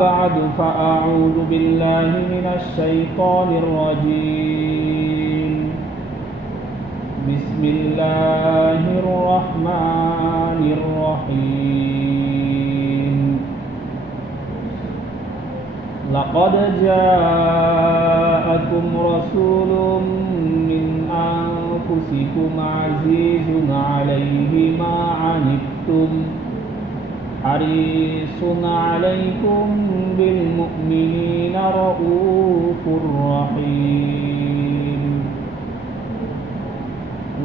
بعد فأعوذ بالله من الشيطان الرجيم بسم الله الرحمن الرحيم لقد جاءكم رسول من أنفسكم عزيز عليه ما عنتم حريص عليكم بالمؤمنين رؤوف رحيم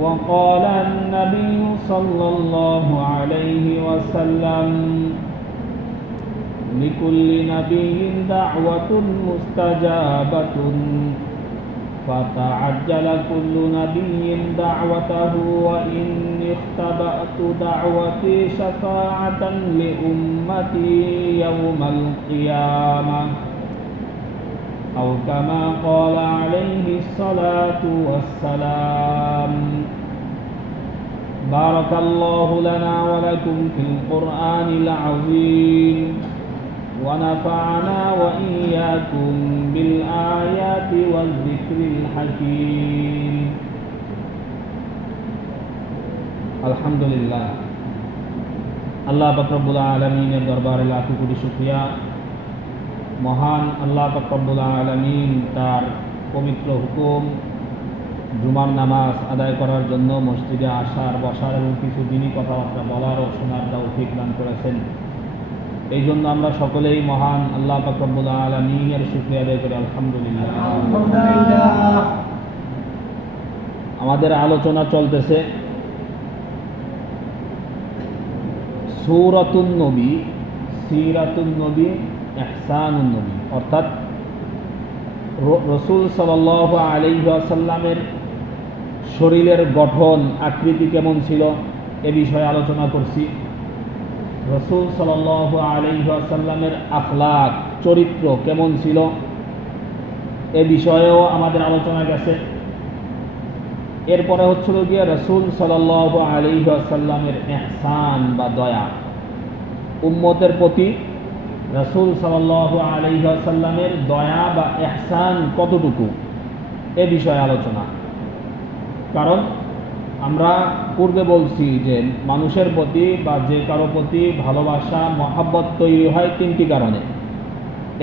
وقال النبي صلى الله عليه وسلم لكل نبي دعوة مستجابة فتعجل كل نبي دعوته وإني اختبأت دعوتي شفاعة لأمتي يوم القيامة أو كما قال عليه الصلاة والسلام بارك الله لنا ولكم في القرآن العظيم ونفعنا وإياكم بالآيات والذكر الحكيم الحمد لله আল্লাহ পাক রব্বুল আলামিনের দরবারে লাখো কোটি শুকরিয়া। মহান আল্লাহ পাক রব্বুল আলামিন তার পবিত্র হুকুম জুমার নামাজ আদায় করার জন্য মসজিদে আসার, বসার এবং কিছু দিনই কথাবার্তা বলার ও শোনার তৌফিক দান করেছেন। এই জন্য আমরা সকলেই মহান আল্লাহ পাক রব্বুল আলামিনের শুকরিয়া আদায় করি আলহামদুলিল্লাহ। আমাদের আলোচনা চলতেছে সূরাতুন নবী, সিরাতুন নবী, ইহসানুন নবী, অর্থাৎ রাসূল সাল্লাল্লাহু আলাইহি ওয়াসাল্লামের শরীরের গঠন আকৃতি কেমন ছিল এ বিষয়ে আলোচনা করছি। রাসূল সাল্লাল্লাহু আলাইহি ওয়াসাল্লামের আখলাক, চরিত্র কেমন ছিল এ বিষয়েও আমাদের আলোচনা গেছে। এরপরে হচ্ছিল গিয়ে রাসূল সাল্লাল্লাহু আলাইহি ওয়াসাল্লামের ইহসান বা দয়া, উম্মতের প্রতি রাসূল সাল্লাল্লাহু আলাইহি ওয়াসাল্লামের দয়া বা ইহসান কতটুকু এ বিষয়ে আলোচনা। কারণ আমরা পূর্বে বলছি যে মানুষের প্রতি বা যে কারো প্রতি ভালোবাসা, মহাব্বত তৈরি হয় তিনটি কারণে।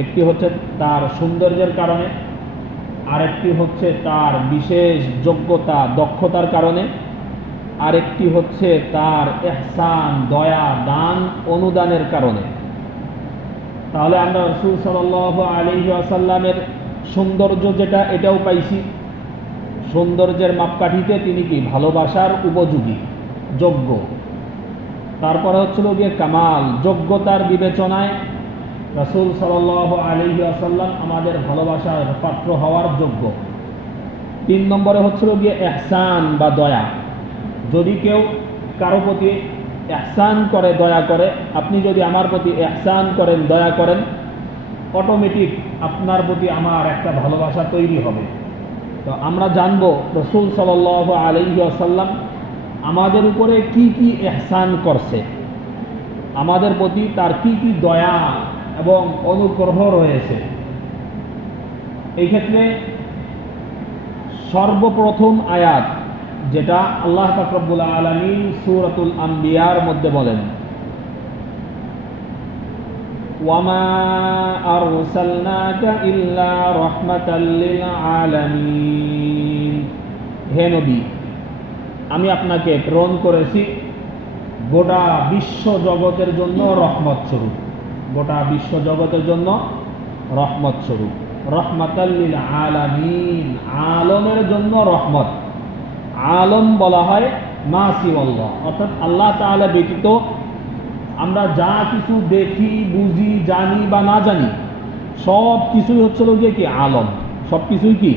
একটি হচ্ছে তার সৌন্দর্যের কারণে, আরেকটি হচ্ছে তার বিশেষ যোগ্যতা, দক্ষতার কারণে, আরেকটি হচ্ছে তার ইহসান, দয়া, দান, অনুদানের কারণে। তাহলে আমরা রাসূল সাল্লাল্লাহু আলাইহি ওয়াসাল্লামের সৌন্দর্য যেটা, এটাও পাইছি। সৌন্দর্যের মাপকাঠিতে তিনি কি ভালোবাসার উপযোগী, যোগ্য। তারপরে হচ্ছিল গিয়ে কামাল, যোগ্যতার বিবেচনায় রাসূল সাল্লাল্লাহু আলাইহি ওয়াসাল্লাম আমাদের ভালোবাসার পাত্র হওয়ার যোগ্য। 3 নম্বরে হচ্ছিল গিয়ে ইহসান বা দয়া। যদি কেউ কারো প্রতি ইহসান করে, দয়া করে, আপনি যদি আমার প্রতি ইহসান করেন, দয়া করেন, অটোমেটিক আপনার প্রতি আমার একটা ভালোবাসা তৈরি হবে। তো আমরা জানব রাসূল সাল্লাল্লাহু আলাইহি ওয়াসাল্লাম আমাদের উপরে কি কি ইহসান করছে, আমাদের প্রতি তার কি কি দয়া এবং অনুগ্রহ রয়েছে। এই ক্ষেত্রে সর্বপ্রথম আয়াত যেটা আল্লাহ পাক রব্বুল আলামিন সূরাতুল আম্বিয়ার মধ্যে বলেন, ওয়ামা আরসালনাকা ইল্লা রাহমাতাল লিল আলামিন। হে নবী, আমি আপনাকে প্রেরণ করেছি গোটা বিশ্ব জগতের জন্য রহমত স্বরূপ, গোটা বিশ্ব জগতের জন্য রহমত স্বরূপ। রহমাতাল লিল আলামিন, আলমের জন্য রহমত। আলম বলা হয় মা সিওয়াল্লাহ, অর্থাৎ আল্লাহ তাআলা ব্যতীত আমরা যা কিছু দেখি, বুঝি, জানি বা না জানি, সব কিছুই হচ্ছিল গিয়ে কি আলম, সব কিছুই কি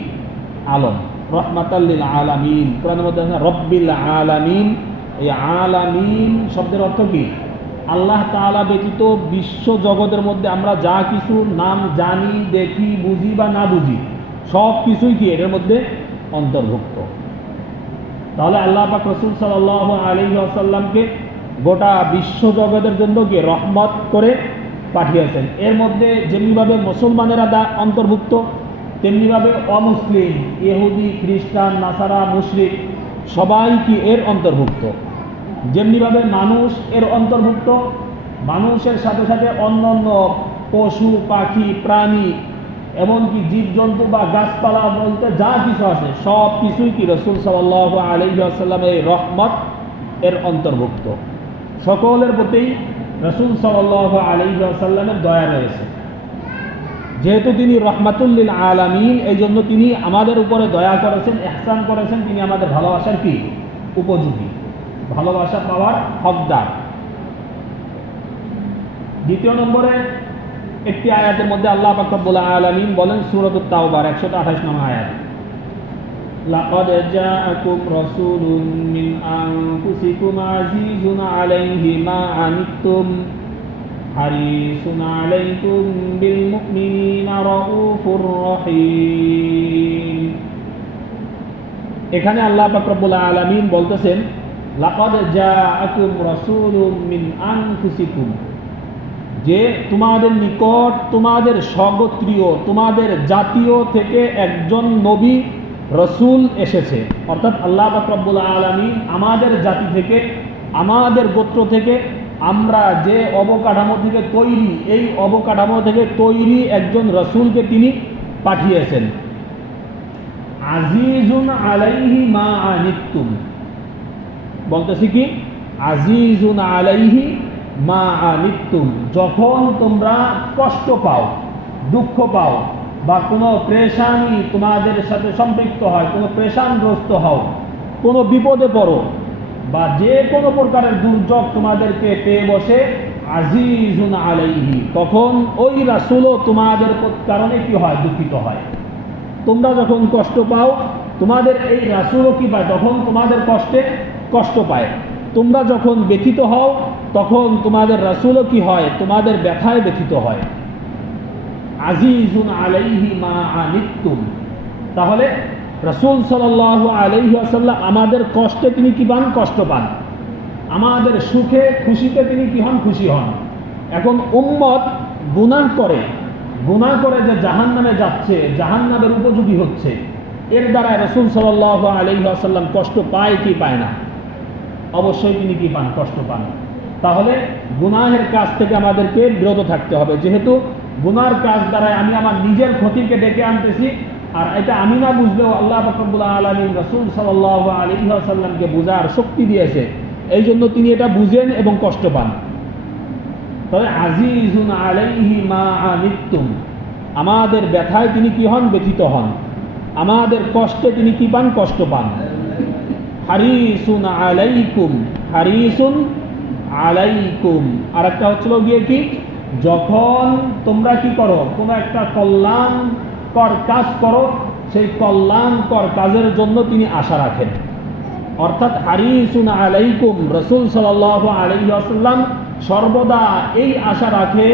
আলম। রহমাতাল লিল আলামিন, কোরআনের মধ্যে রব্বিল আলামিন। এই আলামিন শব্দের অর্থ কি? আল্লাহ তাআলা ব্যতীত বিশ্ব জগতের মধ্যে আমরা যা কিছু নাম জানি, দেখি, বুঝি বা না বুঝি, সব কিছুই কি এর মধ্যে অন্তর্ভুক্ত। তাহলে আল্লাহ পাক রাসূল সাল্লাল্লাহু আলাইহি ওয়াসাল্লামকে গোটা বিশ্ব জগতের জন্য কি রহমত করে পাঠিয়েছেন। এর মধ্যে যেমনিভাবে মুসলমানেরা অন্তর্ভুক্ত, তেমনিভাবে অমুসলিম, ইহুদি, খ্রিস্টান, নাসারা, মুশরিক সবাই কি এর অন্তর্ভুক্ত। যেমনিভাবে মানুষ এর অন্তর্ভুক্ত, মানুষের সাথে সাথে অন্যান্য পশু পাখি প্রাণী এমনকি জীবজন্তু বা গাছপালা বলতে যা কিছু আছে সব কিছুই কি রাসূল সাল্লাল্লাহু আলাইহি ওয়াসাল্লামের রহমত এর অন্তর্ভুক্ত। সকলের প্রতি রাসূল সাল্লাল্লাহু আলাইহি ওয়াসাল্লামের দয়া রয়েছে। যেহেতু তিনি রহমাতুল লিল আলামিন, এই জন্য তিনি আমাদের উপরে দয়া করেছেন, ইহসান করেছেন, তিনি আমাদের ভালোবাসার কি উপযোগী, ভালোবাসা পাওয়ার হকদার। দ্বিতীয় নম্বরে একটি আয়াতের মধ্যে আল্লাহ পাক রব্বুল আলামিন বলেন সূরাতুত তাওবার 128 নম্বর আয়াত, লাকাদ জাআকুম রাসূলুম মিন আনফুসিকুম আজিজুন আলাইহি মা আনিতুম হারিসুন আলাইকুম বিল মুমিনিনা রাউফুর রহিম। এখানে আল্লাহ পাক রব্বুল আলামিন বলতেছেন লাকাদ জাআকুম রাসূলুম মিন আনফুসিকুম, যে তোমাদের নিকট তোমাদের স্বগোত্রীয় তোমাদের জাতীয় থেকে একজন নবী রসুল এসেছে। অর্থাৎ আল্লাহ পাক রব্বুল আলামিন আমাদের জাতি থেকে, আমাদের গোত্র থেকে, আমরা যে অবকাঠামো থেকে তৈরি, এই অবকাঠামো থেকে তৈরি একজন রসুলকে তিনি পাঠিয়েছেন। আজিজুন আলাইহি মা আনিতুম, বলতেছি কি আজিজুন আলাইহি মা আনিতুম, যখন তোমরা কষ্ট পাও, দুঃখ পাও বা কোনো পেরেশানি তোমাদের সাথে সম্পৃক্ত হয়, কোনো পেরেশানগ্রস্ত হও, কোনো বিপদে পড়ো বা যে কোনো প্রকারের দুর্যোগ তোমাদেরকে পেয়ে বসে, আজিজুন আলাইহি, তখন ওই রাসূলও তোমাদের কারণে কি হয় দুঃখিত হয়। তোমরা যখন কষ্ট পাও তোমাদের এই রাসূলও কি পায়, তখন তোমাদের কষ্টে কষ্ট পায়। তোমরা যখন ব্যথিত হও তখন তোমাদের রাসূলও কি হয়, তোমাদের ব্যথায় ব্যথিত হয়। আজিজুন আলাইহি মা আনিতুম, তাহলে রাসূল সাল্লাল্লাহু আলাইহি ওয়াসাল্লাম আমাদের কষ্টে তিনি কি পান, কষ্ট পান, আমাদের সুখে খুশিতে তিনি কি হন, খুশি হন। এখন উম্মত গুনাহ করে যে জাহান্নামে যাচ্ছে, জাহান্নামের উপযোগী হচ্ছে, এর দ্বারা রাসূল সাল্লাল্লাহু আলাইহি ওয়াসাল্লাম কষ্ট পায় কি পায় না? অবশ্যই তিনি কি পান, কষ্ট পান। তাহলে গুনাহের কাজ থেকে আমাদেরকে বিরত থাকতে হবে। যেহেতু গুনার কাজ দ্বারা আমি আমার নিজের ক্ষতিকে ডেকে আনতেছি, আর এটা আমি না বুঝলেও আল্লাহ পাক রব্বুল আলামিন রাসূল সাল্লাল্লাহু আলাইহি ওয়াসাল্লামকে বুঝার শক্তি দিয়েছে, এই জন্য তিনি এটা বুঝেন এবং কষ্ট পান। তবে আজিজুন আলাইহি মা আনিতুম, আমাদের ব্যথায় তিনি কি হন, ব্যথিত হন, আমাদের কষ্টে তিনি কি পান, কষ্ট পান। হারিসুন আলাইকুম, হারিসুন আলাইকুম, আর একটা হচ্ছিল গিয়ে কি, যখন তোমরা কি করো, কোনো একটা কল্যাণকর কাজ করো, সেই কল্যাণকর কাজের জন্য তিনি আশা রাখেন। অর্থাৎ হারিসুন আলাইকুম, রাসূল সাল্লাল্লাহু আলাইহি ওয়াসাল্লাম সর্বদা এই আশা রাখে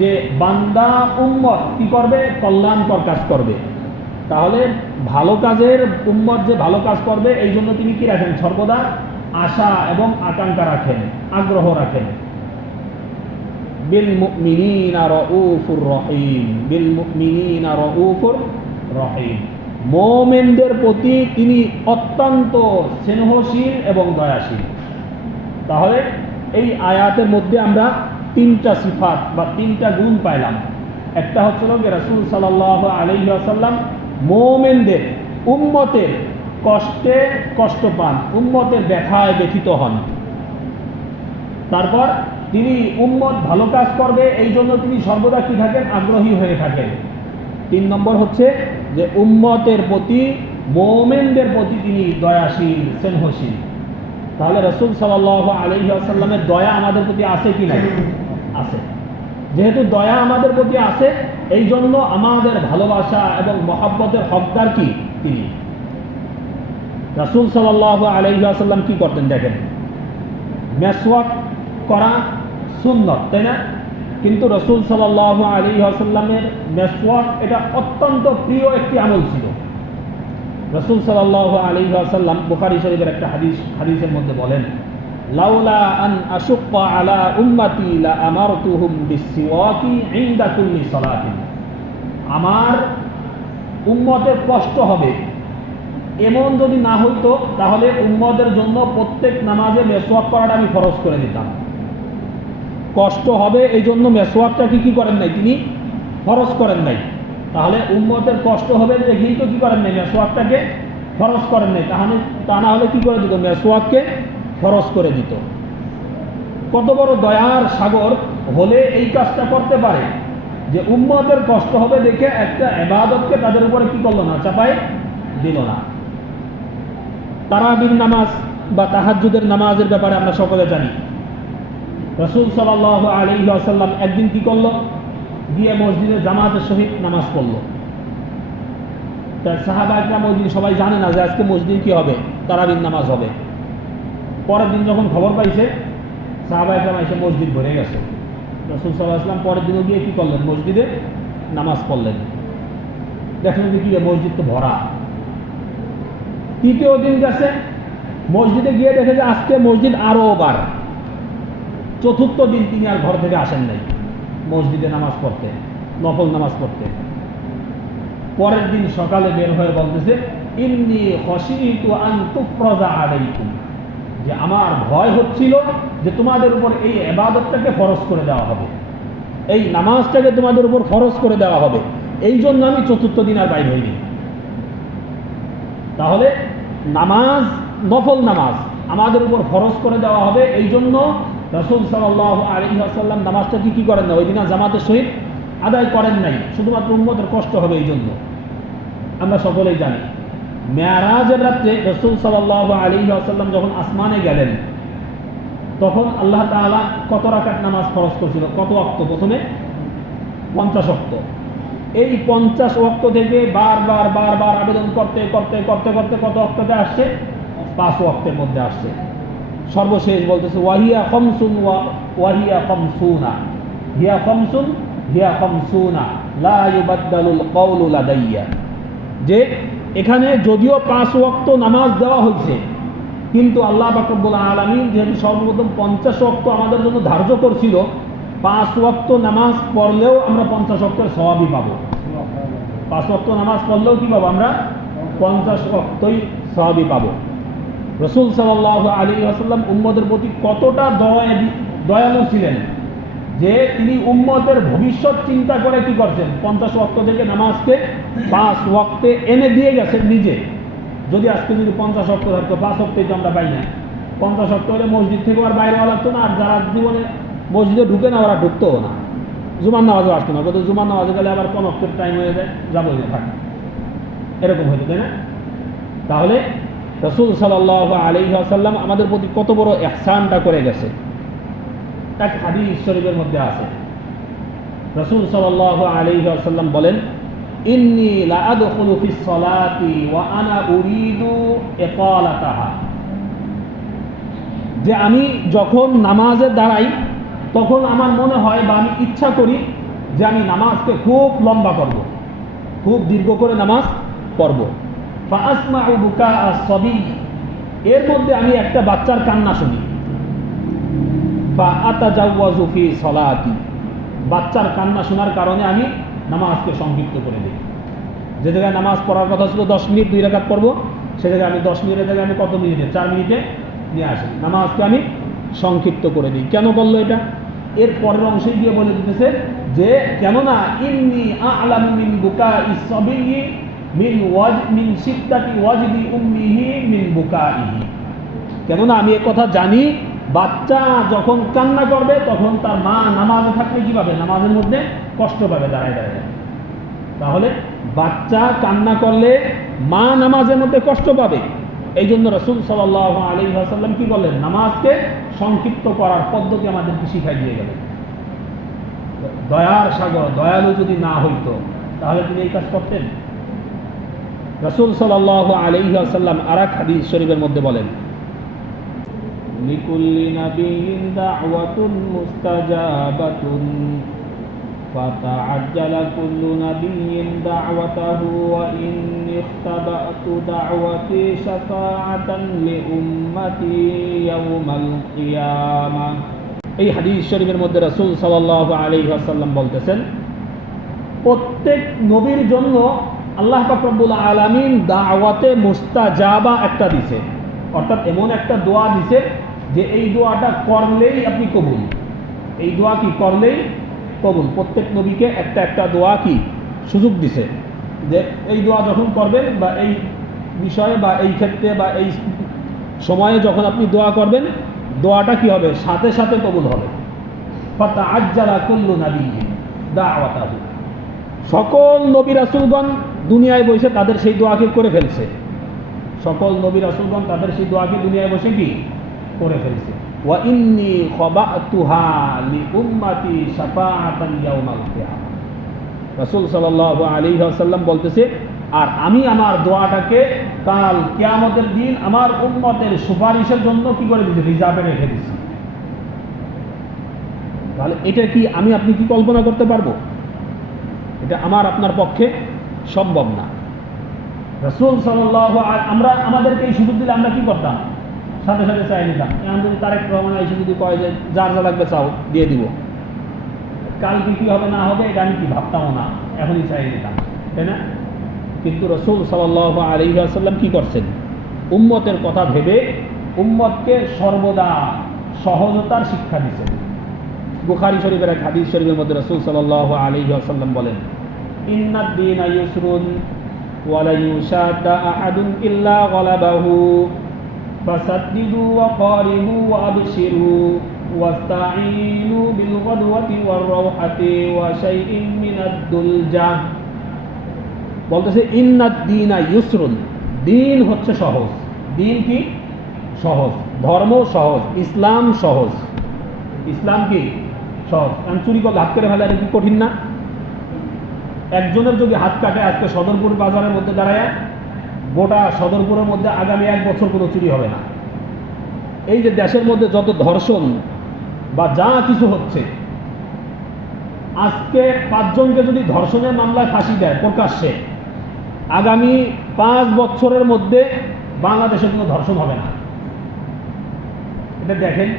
যে বান্দা উম্মত কি করবে, কল্যাণকর কাজ করবে। তাহলে ভালো কাজের উম্মত যে ভালো কাজ করবে, এই জন্য তিনি কি রাখেন, সর্বদা আশা এবং আকাঙ্ক্ষা রাখেন, আগ্রহ রাখেন। বিল মুমিনিনা রাউফুর রহিম, বিল মুমিনিনা রাউফুর রহিম, মুমিনদের প্রতি তিনি অত্যন্ত স্নেহশীল এবং দয়াশীল। তাহলে এই আয়াতের মধ্যে আমরা তিনটা সিফাত বা তিনটা গুণ পাইলাম। একটা হচ্ছিল যে রাসূল সাল্লাল্লাহু আলাইহি ওয়াসাল্লাম মুমিনদের উম্মতের কষ্টে কষ্ট পান, উম্মতের ব্যথায় ব্যথিত হন। তারপর তিনি উম্মত ভালো কাজ করবে, এই জন্য তিনি সর্বদা কি থাকেন, আগ্রহী হয়ে থাকেন। 3 নম্বর হচ্ছে যে উম্মতের প্রতি, মুমিনদের প্রতি তিনি দয়াশীল, স্নেহশীল। তাহলে রাসূল সাল্লাল্লাহু আলাইহি ওয়াসাল্লামের দয়া আমাদের প্রতি আছে কি নাই? আছে। যেহেতু দয়া আমাদের প্রতি আছে, এই জন্য আমাদের ভালোবাসা এবং মহব্বতের হকদার কি তিনি। রাসূল সাল্লাল্লাহু আলাইহি ওয়াসাল্লাম কি করতেন দেখেন, মেসওয়াক করা সুন্নত, তাই না? কিন্তু রাসূল সাল্লাল্লাহু আলাইহি ওয়াসাল্লামের মেসওয়াক এটা অত্যন্ত প্রিয় একটি আমল ছিল। রাসূল সাল্লাল্লাহু আলাইহি ওয়াসাল্লাম বুখারী শরীফের একটা হাদিসের মধ্যে বলেন লাউলা আন আশুক্কা আলা উম্মতি লা আমারতুহুম বিসওয়াকি ইনদা কুল্লি সালাতিন, আমার উম্মতের কষ্ট হবে এমন যদি না হইতো তাহলে উম্মতের জন্য প্রত্যেক নামাজে মেসওয়াক করাটা আমি ফরজ করে দিতাম। কষ্ট হবে এই জন্য মেসওয়াকটাকে কি করেন নাই, তিনি ফরজ করেন নাই। তাহলে উম্মতের কষ্ট হবে যে কিন্তু কি করেন নাই, মেসওয়াকটাকে ফরজ করেন নাই। তাহলে তা না হলে কি করে দিত, মেসওয়াককে ফরজ করে দিত। কত বড় দয়ার সাগর হলে এই কাজটা করতে পারে যে উম্মতের কষ্ট হবে দেখে একটা ইবাদতকে তাদের উপরে কি করলো না, চাপাই দিল না। তারাবির নামাজ বা তাহাজ্জুদের নামাজের ব্যাপারে আমরা সকলে জানি। রাসূল সাল্লাল্লাহু আলাইহি ওয়াসাল্লাম একদিন কি করলো, গিয়ে মসজিদে জামাতের সহিত নামাজ পড়লো। তার সাহাবায়ে ওই দিন সবাই জানে না যে আজকে মসজিদে কি হবে, তারাবির নামাজ হবে। পরের দিন যখন খবর পাইছে সাহাবায়ে কেরাম এসে মসজিদ ভরে গেছে। রাসূল সাল্লাল্লাহু আলাইহি ওয়াসাল্লাম পরের দিনও গিয়ে কি করলেন, মসজিদে নামাজ পড়লেন। দেখলেন যে কি মসজিদ তো ভরা। তৃতীয় দিন গেছে, মসজিদে গিয়ে দেখে যে আজকে মসজিদ আরো বার। চতুর্থ দিন তিনি আর ঘর থেকে আসেন নাই মসজিদে নামাজ পড়তে, নফল নামাজ পড়তে। পরের দিন সকালে বের হয়ে বলতেছে, ইন্নী খাশিতু আন তুফরাজা আলাইকুম, যে আমার ভয় হচ্ছিল যে তোমাদের উপর এই ইবাদতটাকে ফরজ করে দেওয়া হবে, এই নামাজটাকে তোমাদের উপর ফরজ করে দেওয়া হবে, এই জন্য আমি চতুর্থ দিন আর বাইর হইনি। তাহলে নামাজ, নফল নামাজ আমাদের উপর ফরজ করে দেওয়া হবে, এই জন্য রাসূল সাল্লাল্লাহু আলাইহি ওয়াসাল্লাম নামাজটা কি করেন না, ওই দিন জামাতের সহিত আদায় করেন নাই, শুধুমাত্র উম্মতের কষ্ট হবে এই জন্য। আমরা সকলেই জানি মেরাজের রাত্রে রাসূল সাল্লাল্লাহু আলাইহি ওয়াসাল্লাম যখন আসমানে গেলেন তখন আল্লাহ তাআলা কত রাকাত নামাজ ফরজ করেছিল, কত ওয়াক্ত? প্রথমে 50 ওয়াক্ত। এই 50 ওয়াক্ত থেকে বারবার বারবার আবেদন করতে করতে করতে করতে কত ওয়াক্ততে আসছে? 5 ওয়াক্তের মধ্যে আসছে। সর্বশেষ বলতেছে ওয়াহিয়া খামসুন ওয়াহিয়া খামসুনা, হিয়া খামসুন হিয়া খামসুনা লা ইউবাদদালুল কওলু লাদাইয়া, যে এখানে যদিও 5 ওয়াক্ত নামাজ দেওয়া হয়েছে কিন্তু আল্লাহ পাক রব্বুল আলামিন যেহেতু সর্বপ্রথম 50 ওয়াক্ত আমাদের জন্য ধার্য করছিল, 5 ওয়াক্ত নামাজ পড়লেও আমরা 50 ওয়াক্তের সওয়াবই পাবো। 5 ওয়াক্ত নামাজ পড়লেও কি পাবো আমরা? 50 ওয়াক্তই সওয়াবই পাবো। রাসূল সাল্লাল্লাহু আলাইহি ওয়াসাল্লাম উম্মতের প্রতি কতটা দয়ালু ছিলেন যে তিনি উম্মতের ভবিষ্যৎ চিন্তা করে কি করছেন, 50 ওয়াক্ত থেকে নামাজকে 5 ওয়াক্তে এনে দিয়ে গেছেন নিজে। যদি আজকে যদি 50 ওয়াক্ত থাকতো, 5 ওয়াক্তেই তো আমরা পাই না। 50 ওয়াক্ত হলে মসজিদ থেকে আর বাইরে হওয়া লাগতো না, আর যারা জীবনে মসজিদে ঢুকে না ওরা ঢুকতেও না, জুমার নামাজও আসতো না। কত জুমার নামাজে গেলে আবার 5 ওয়াক্তের টাইম হয়ে যায়, যাবো থাকে, এরকম হইতো, তাই না? তাহলে রাসূল সাল্লাল্লাহু আলাইহি ওয়াসাল্লাম আমাদের প্রতি কত বড় ইহসানটা করে গেছে। এক হাদিস শরীফের মধ্যে আছে, রাসূল সাল্লাল্লাহু আলাইহি ওয়াসাল্লাম বলেন, ইন্নী লা আদখুলু ফিস সালাতি ওয়া আনা উরিদু ইকালাতাহা, যে আমি যখন নামাজে দাঁড়াই তখন আমার মনে হয় বা আমি ইচ্ছা করি যে আমি নামাজকে খুব লম্বা করব, খুব দীর্ঘ করে নামাজ পড়ব। ফাআসমাউ বুকা আস-সাবী, এর মধ্যে আমি একটা বাচ্চার কান্না শুনি। ফাআতাজাওয়াজু ফি সালাতি, বাচ্চার কান্না শোনার কারণে আমি নামাজকে সংক্ষিপ্ত করে দিই। যে জায়গায় নামাজ পড়ার কথা ছিল 10 মিনিট 2 রাকাত পড়বো, সে জায়গায় আমি 10 মিনিটের জায়গায় আমি কত মিনিটে? 4 মিনিটে নিয়ে আসি, নামাজকে আমি সংক্ষিপ্ত করে দিই। কেন বললো এটা? এর পরের অংশে গিয়ে বলে দিতেছে যে কেননা ইন্নী আ'লামু মিন বুকাইস সাবিয়্যি মিন শিদ্দাতি ওয়াজদি উম্মিহি মিন বুকাইহি, কেননা আমি এই কথা জানি বাচ্চা যখন কান্না করবে তখন তার মা নামাজে থাকলে কি পাবে? নামাজের মধ্যে কষ্ট পাবে দাঁড়ায় দাঁড়ায়। তাহলে বাচ্চা কান্না করলে মা নামাজের মধ্যে কষ্ট পাবে, এই জন্য রাসূল সাল্লাল্লাহু আলাইহি ওয়াসাল্লাম কি বললেন? নামাজকে সংক্ষিপ্ত করার পদ্ধতি আমাদেরকে শিখাই দিয়ে গেলেন। দয়ার সাগর, দয়ালু যদি না হইতো তাহলে তিনি এই কাজ করতেন? রাসূল সাল্লাল্লাহু আলাইহি ওয়াসাল্লাম আরেক হাদিস শরীফের মধ্যে বলেন, লিকুল্লি নাবিয়্যিন দা'ওয়াতুন মুস্তাজাবাতুন فتعجل كل نبي دعوته وإني اختبأت دعوتي شفاعة لأمتي يوم القيامة. এই হাদিস শরীফের মধ্যে রাসূল সাল্লাল্লাহু আলাইহি ওয়াসাল্লাম বলতেছেন, প্রত্যেক নবীর জন্য আল্লাহ পাক রব্বুল আলামিন দাওয়াতে মুস্তাজাবা একটা দিয়েছে, অর্থাৎ এমন একটা দোয়া দিয়েছে যে এই দোয়াটা করলেই আপনি কবুল। এই দোয়া কি করলেই কবুল। প্রত্যেক নবীকে একটা একটা দোয়া কি সুযোগ দিছে যে এই দোয়া যখন করবেন বা এই বিষয়ে বা এই ক্ষেত্রে বা এই সময়ে যখন আপনি দোয়া করবেন, দোয়াটা কি হবে, সাথে সাথে কবুল হবে। ফাতাআজ্জালা কুল্লু নাবিয়্যিন দাওয়াতাহু, সকল নবী রাসূলগণ দুনিয়ায় বসে তাদের সেই দোয়াকে করে ফেলছে। সকল নবী রাসূলগণ তাদের সেই দোয়াকে দুনিয়ায় বসে কি করে ফেলছে। ওয়া ইন্নী খাবাতুহা লিউম্মতি শাফাআতান ইয়াউমাল কিয়ামা। রাসূল সাল্লাল্লাহু আলাইহি ওয়াসাল্লাম বলতেছে, আর আমি আমার দোয়াটাকে কাল কিয়ামতের দিন আমার উম্মতের সুপারিশের জন্য কি করে দিয়েছি, রিজার্ভে রেখে দিয়েছি। তাহলে এটা কি আমি আপনি কি কল্পনা করতে পারবো? এটা আমার আপনার পক্ষে সম্ভব না। রাসূল সাল্লাল্লাহু আমরা আমাদেরকে এই সুযোগ দিলে আমরা কি করতাম, সাথে সাথে চাই নিতাম। এখন যদি তারেক রহমান এসে যদি কয় যে যার যা লাগবে চাও দিয়ে দিব, কালকে কি হবে না হবে এটা আমি কি ভাবতামও না, এখনই চাই নিতাম, তাই না? কিন্তু রাসূল সাল্লাল্লাহু আলাইহি ওয়াসাল্লাম কি করছেন, উম্মতের কথা ভেবে উম্মতকে সর্বদা সহজতার শিক্ষা দিয়েছেন। বুখারী শরীফের এক হাদিস শরীফের মধ্যে রাসূল সাল্লাল্লাহু আলাইহি ওয়াসাল্লাম বলেন, ইন্নাদ দীনা ইউসরুন ওয়া লা ইউশাদ্দা আহাদুন ইল্লা গালাবাহু ফাসাদ্দিদু ওয়া কারিবু ওয়া আবশিরু ওয়াস্তাঈনু বিল গাদওয়াতি ওয়ার রাওহাতি ওয়া শাইইন মিনাদ দুলজা। বলতেছে ইন্নাদ দীনা ইউসরুন, দিন হচ্ছে সহজ। দিন কি সহজ, ধর্ম সহজ, ইসলাম সহজ। ইসলাম কি সহজ। কারণ চুরি করে হাত কেটে ফেলে কি কঠিন না? একজনের যদি হাত কাটে আজকে সদরপুর বাজারের মধ্যে দাঁড়ায়, গোটা সদরপুরের মধ্যে আগামী 1 বছর কোনো চুরি হবে না। এই যে দেশের মধ্যে যত ধর্ষণ বা যা কিছু হচ্ছে, আজকে 5 জনকে যদি ধর্ষণের মামলায় ফাঁসি দেয় প্রকাশ্যে, আগামী 5 বছরের মধ্যে বাংলাদেশে কোনো ধর্ষণ হবে না। এটা দেখেন,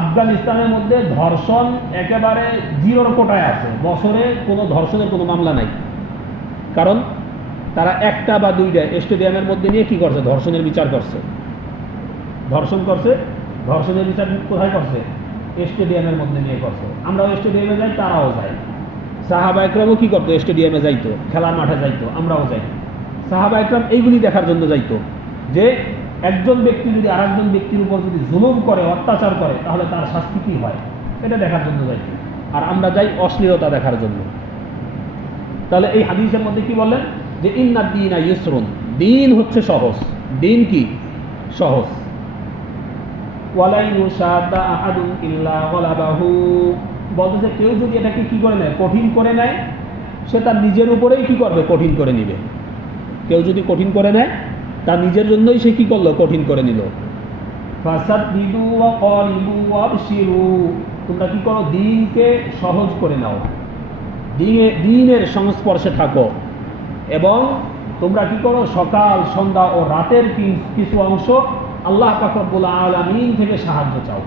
আফগানিস্তানের মধ্যে ধর্ষণ একেবারে 0 কোটায় আছে, বছরে কোনো ধর্ষণের কোনো মামলা নাই। কারণ তারা 1টা বা 2টা স্টেডিয়ামের মধ্যে নিয়ে কি করছে, ধর্ষণের বিচার করছে। ধর্ষণ করছে, ধর্ষণের বিচার কোথায় করছে, স্টেডিয়ামের মধ্যে নিয়ে করছে। আমরাও স্টেডিয়ামে যাই, তারাও যায়। সাহাবা একরামও কি করতো, স্টেডিয়ামে যাইতো, খেলার মাঠে যাইতো, আমরাও যাই। সাহাবা একরাম এইগুলি দেখার জন্য যাইতো যে একজন ব্যক্তি যদি আরেকজন ব্যক্তির উপর যদি জুলুম করে, অত্যাচার করে, তাহলে তার শাস্তি কি হয়, এটা দেখার জন্য যাই। আর আমরা যাই অশ্লীলতা দেখার জন্য। তাহলে এই হাদিসের মধ্যে কি বললেন যে ইন্নাদ দীনা ইউসরুন, দিন হচ্ছে সহজ। দিন কি সহজ। ওয়ালা ইউশাদ্দা আহাদুন ইল্লা গালাবাহু, বলতেছে কেউ যদি এটাকে কি করে নেয়, কঠিন করে নেয়, সে তার নিজের উপরেই কি করবে, কঠিন করে নিবে। কেউ যদি কঠিন করে নেয়, তার নিজের জন্যই সে কি করলো, কঠিন করে নিল। ফাসাদ্দিদু ওয়া কারিবু ওয়া আবশিরু, তোমরা কি করো, দিনকে সহজ করে নাও, দিনের সংস্পর্শে থাকো, এবং তোমরা কি করো, সকাল সন্ধ্যা ও রাতের কিছু অংশ আল্লাহ পাক রব্বুল আলামিন থেকে সাহায্য চাও।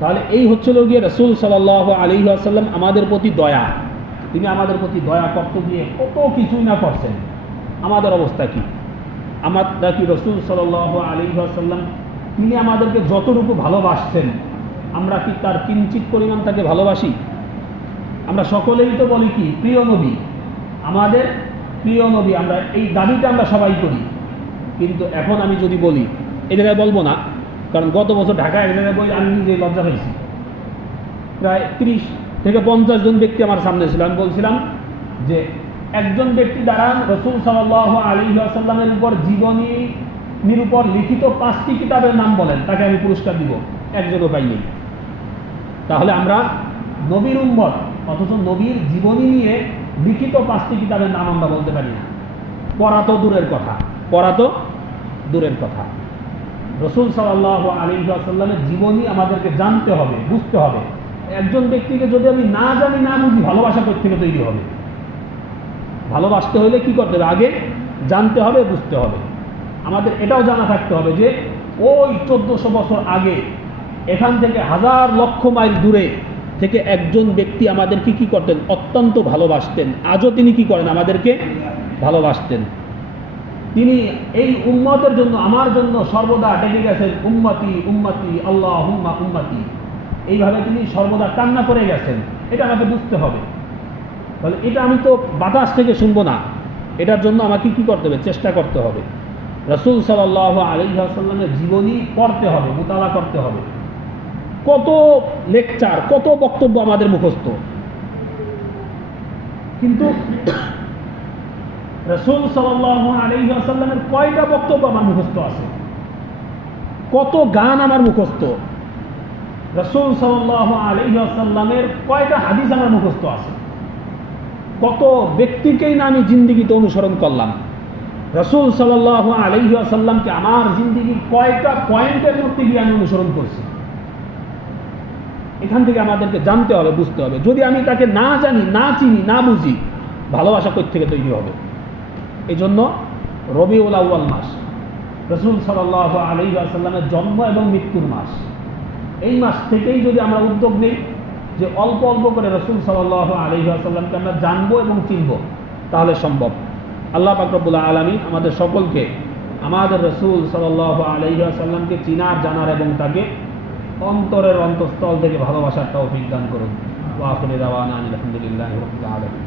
তাহলে এই হচ্ছিল গিয়ে রাসূল সাল্লাল্লাহু আলাইহি ওয়াসাল্লাম আমাদের প্রতি দয়া। তিনি আমাদের প্রতি দয়া করতে গিয়ে কত কিছুই না করছেন। আমাদের অবস্থা কি? আমরা কি রাসূল সাল্লাল্লাহু আলাইহি ওয়াসাল্লাম তিনি আমাদেরকে যতটুকু ভালোবাসছেন, আমরা কি তার কিঞ্চিত পরিমাণ তাকে ভালোবাসি? আমরা সকলেই তো বলি কি প্রিয় নবী, আমাদের প্রিয় নবী, আমরা এই দাবিটা আমরা সবাই করি। কিন্তু এখন আমি যদি বলি, এই জায়গায় বলবো না, কারণ গত বছর ঢাকায় এক জায়গায় বই আমি নিজে লজ্জা পেয়েছি। প্রায় 30 থেকে 50 জন ব্যক্তি আমার সামনে ছিল। আমি বলছিলাম যে একজন ব্যক্তি দ্বারা রাসূল সাল্লাল্লাহু আলাইহি ওয়াসাল্লামের উপর জীবনীর উপর লিখিত 5টি কিতাবের নাম বলেন, তাকে আমি পুরস্কার দিব। একজনও পাইনি। তাহলে আমরা নবীর উম্মত, অথচ নবীর জীবনী নিয়ে লিখিত 5টি কিতাবের নাম আমরা বলতে পারি না। পড়া তো দূরের কথা, পড়া তো দূরের কথা। রাসূল সাল্লাল্লাহু আলাইহি ওয়াসাল্লামের জীবনী আমাদেরকে জানতে হবে, বুঝতে হবে, একজন ব্যক্তিকে যদি আমি না জানি না বুঝি, ভালোবাসা কোথা থেকে তৈরি হবে? ভালোবাসতে হলে কি করতে হবে? আগে জানতে হবে, বুঝতে হবে। আমাদের এটাও জানা থাকতে হবে যে ওই 1400 বছর আগে এখান থেকে হাজার লক্ষ মাইল দূরে থেকে একজন ব্যক্তি আমাদেরকে কি করতেন? অত্যন্ত ভালোবাসতেন। আজও তিনি কি করেন? আমাদেরকে ভালোবাসতেন। তিনি এই উম্মতের জন্য, আমার জন্য সর্বদা ডেকে গেছেন, উম্মতি উম্মতি আল্লাহুম্মা উম্মতি। এইভাবে তিনি সর্বদা কান্না করে গেছেন। এটা আমাকে বুঝতে হবে। তাহলে এটা আমি তো বাতাস থেকে শুনবো না, এটার জন্য আমাকে কি করতে হবে? চেষ্টা করতে হবে। রাসূল সাল্লাল্লাহু আলাইহি ওয়াসাল্লামের জীবনী পড়তে হবে, মুতালা করতে হবে। কত লেকচার, কত বক্তব্য আমাদের মুখস্থ, কিন্তু রাসূল সাল্লাল্লাহু আলাইহি ওয়াসাল্লামের কয়টা বক্তব্য আমার মুখস্থ আছে? কত গান আমার মুখস্থ? রাসূল সাল্লাল্লাহু আলাইহি ওয়াসাল্লামের কয়টা হাদিস আমার মুখস্থ আছে? কত ব্যক্তিকেই না আমি জিন্দেগিতে অনুসরণ করলাম? রাসূল সাল্লাল্লাহু আলাইহি ওয়াসাল্লামকে আমার জিন্দেগির কয়টা পয়েন্টের মধ্যে গিয়ে আমি অনুসরণ করছি? এখান থেকে আমাদেরকে জানতে হবে, বুঝতে হবে। যদি আমি তাকে না জানি, না চিনি, না বুঝি, ভালোবাসা কোথা থেকে তৈরি হবে? এই জন্য রবিউল আউয়াল মাস রাসূল সাল্লাল্লাহু আলাইহি ওয়াসাল্লামের জন্ম এবং মৃত্যুর মাস। এই মাস থেকেই যদি আমরা উদ্যোগ নিই যে অল্প অল্প করে রাসূল সাল্লাল্লাহু আলাইহি ওয়াসাল্লামকে আমরা জানবো এবং চিনব, তাহলে সম্ভব। আল্লাহ পাক রব্বুল আলামিন আমাদের সকলকে আমাদের রাসূল সাল্লাল্লাহু আলাইহি ওয়াসাল্লামকে চিনার, জানার এবং তাকে অন্তরের অন্তঃস্থল থেকে ভালোবাসার তৌফিক দান করুন। ওয়া আখিরু দাওয়ানা আলহামদুলিল্লাহি রাব্বিল আলামিন।